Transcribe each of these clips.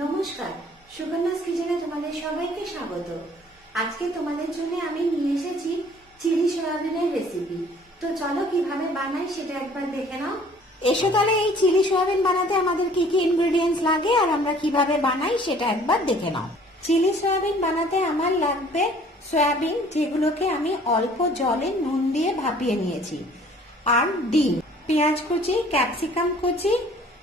নমস্কার সুকন্যাস কিচেনে তোমাদের সবাইকে স্বাগত। আজকে তোমাদের জন্য আমি নিয়ে এসেছি চিলি সয়াবিনের রেসিপি তো চলো কীভাবে বানাই সেটা একবার দেখে নাও। এসো তাহলে এই চিলি সয়াবিন বানাতে আমাদের কি কি ইনগ্রেডিয়েন্টস লাগে আর আমরা কীভাবে বানাই সেটা একবার দেখে নাও। চিলি সয়াবিন বানাতে আমার লাগবে সয়াবিন, যেগুলোকে আমি অল্প জলে নুন দিয়ে ভাপিয়ে নিয়েছি। আর ডিম, পেঁয়াজ কুচি, ক্যাপসিকাম কুচি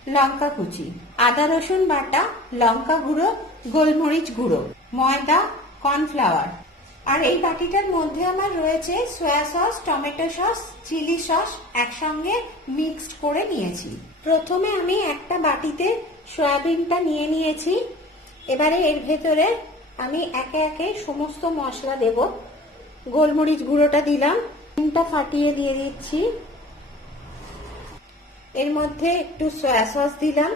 লঙ্কা কুচি, আদা রসুন বাটা, লঙ্কা গুঁড়ো, গোলমরিচ গুঁড়ো, ময়দা, কর্নফ্লাওয়ার। আর এই বাটিটার মধ্যে আমার রয়েছে soya sauce, tomato sauce, chilli sauce একসঙ্গে মিক্সড করে নিয়েছি। প্রথমে আমি একটা বাটিতে সয়াবিনটা নিয়ে নিয়েছি। এবারে এর ভেতরে আমি একে একে সমস্ত মশলা দেব। গোলমরিচ গুঁড়োটা দিলাম। ডিমটা ফাটিয়ে দিয়ে দিচ্ছি। এর মধ্যে একটু সয়া সস দিলাম।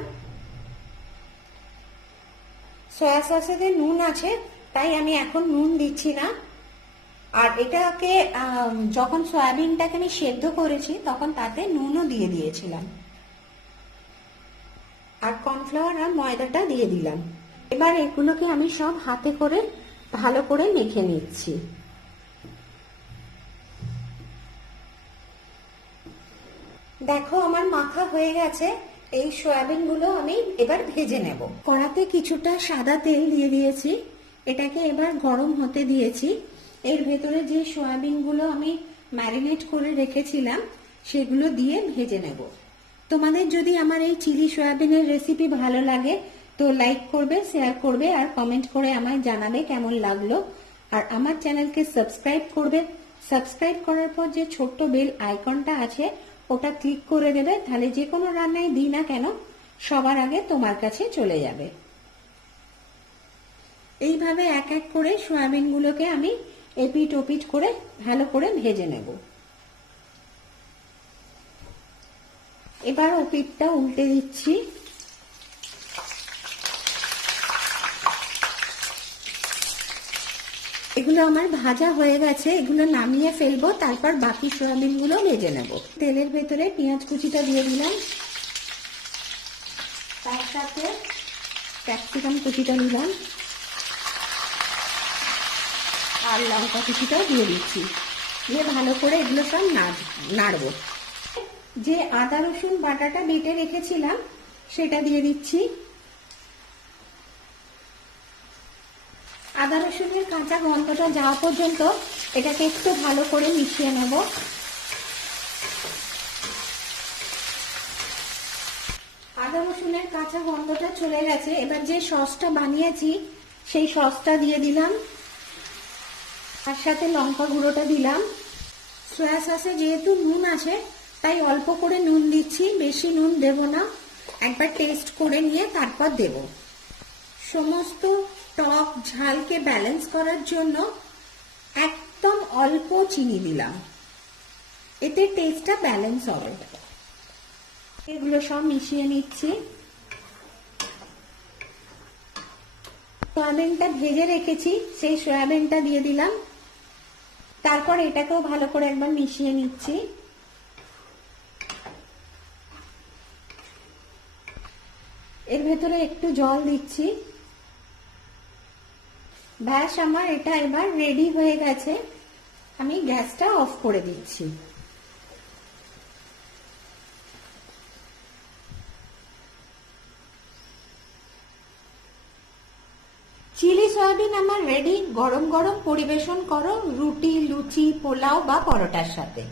সয়া সসে যে নুন আছে, তাই আমি এখন নুন দিচ্ছি না। আর এটাকে যখন সয়াবিনটাকে আমি সেদ্ধ করেছি, তখন তাতে নুনও দিয়ে দিয়েছিলাম। আর কর্নফ্লাওয়ার আর ময়দাটা দিয়ে দিলাম। এবার এগুলোকে আমি সব হাতে করে ভালো করে মেখে নিচ্ছি। দেখো, আমার মাখা হয়ে গেছে। এই সয়াবিনগুলো আমি এবার ভেজে নেব। কড়াতে কিছুটা সাদা তেল দিয়ে দিয়েছি। এটাকে এবার গরম হতে দিয়েছি। এর ভেতরে যে সয়াবিনগুলো আমি ম্যারিনেট করে রেখেছিলাম, সেগুলো দিয়ে ভেজে নেব। তোমাদের যদি আমার এই চিলি সয়াবিনের রেসিপি ভালো লাগে, তো লাইক করবে, শেয়ার করবে, আর কমেন্ট করে আমায় জানাবে কেমন লাগল। আর আমার চ্যানেলকে সাবস্ক্রাইব করবে। সাবস্ক্রাইব করার পর যে ছোট্ট বেল আইকনটা আছে ওটা ক্লিক করে দেবে, তাহলে যে কোনো রান্নাই দিই না কেন, সবার আগে তোমার কাছে চলে যাবে। এইভাবে এক এক করে সয়াবিনগুলোকে আমি এপিট ওপিট করে ভালো করে ভেজে নেব। এবার ওপিটটা উল্টে দিচ্ছি। এগুলো আমার ভাজা হয়ে গেছে, এগুলো নামিয়ে ফেলব, তারপর বাকি সয়াবিনগুলো ভেজে নেব। তেলের ভেতরে পেঁয়াজ কুচিটা দিয়ে দিলাম। তার সাথে ক্যাপসিকাম কুচিটা নিলাম আর লঙ্কা কুচিটাও দিয়ে দিচ্ছি। দিয়ে ভালো করে এগুলো সব নাড়- নাড়বো। যে আদা রসুন বাটাটা বেটে রেখেছিলাম, সেটা দিয়ে দিচ্ছি। আদা রসুনের কাঁচা গন্ধটা যাওয়া পর্যন্ত এটাকে একটু ভালো করে মিশিয়ে নেব। আদা রসুনের কাঁচা গন্ধটা চলে গেছে। এবার যে সসটা বানিয়েছি, সেই সসটা দিয়ে দিলাম। তার সাথে লঙ্কা গুঁড়োটা দিলাম। সয়া সসে যেহেতু নুন আছে, তাই অল্প করে নুন দিচ্ছি, বেশি নুন দেব না। একবার টেস্ট করে নিয়ে তারপর দেব। সমস্ত টক ঝালকে ব্যালেন্স করার জন্য একদম অল্প চিনি দিলাম। এতে টেস্টটা ব্যালেন্স হবে। এগুলো সব মিশিয়ে নিচ্ছি। সয়াবিনটা ভেজে রেখেছি, সেই সয়াবিনটা দিয়ে দিলাম। তারপর এটাকেও ভালো করে একবার মিশিয়ে নিচ্ছি। এর ভেতরে একটু জল দিচ্ছি। ব্যাস, আমার এটা এবার রেডি হয়ে গেছে। আমি গ্যাসটা অফ করে দিচ্ছি। চিলি সয়াবিন আমার রেডি গরম গরম পরিবেশন করো। রুটি, লুচি, পোলাও বা পরোটার সাথে।